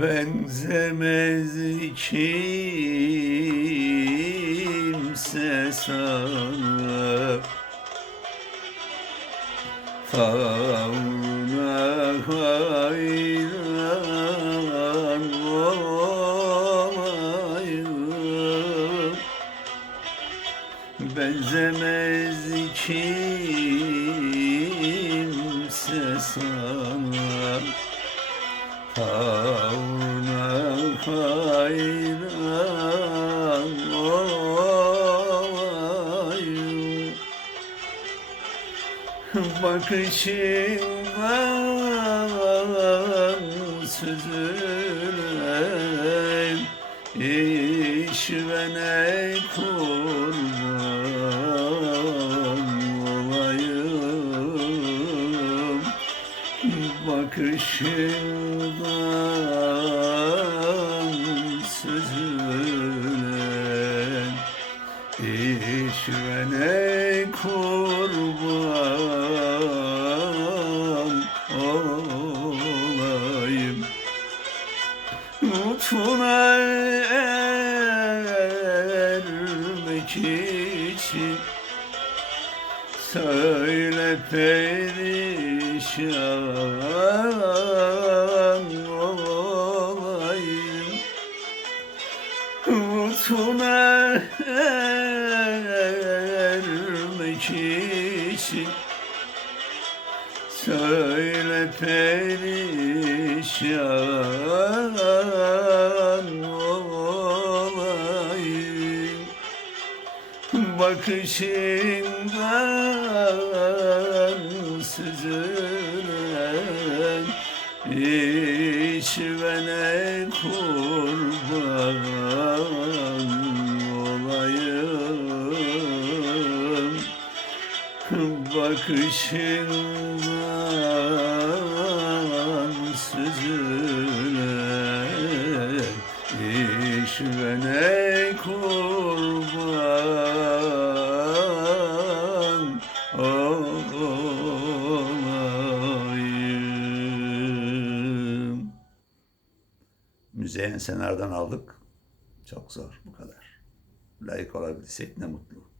Benzemez kimse sana Fauna hayran olayım. Benzemez kimse sana Fauna hayran olayım. Bakışından süzülen işvene kurban Bakışından süzülen işvene kurban olayım. Lütfuna ermek için Söyle perişan olayım. Lütfuna ermek için Söyle perişan olayım. Bakışından işvene kurban olayım. Bakışından süzülen Müzeyyen Senar'dan aldık. Çok zor bu kadar. Layık olabilsek ne mutlu.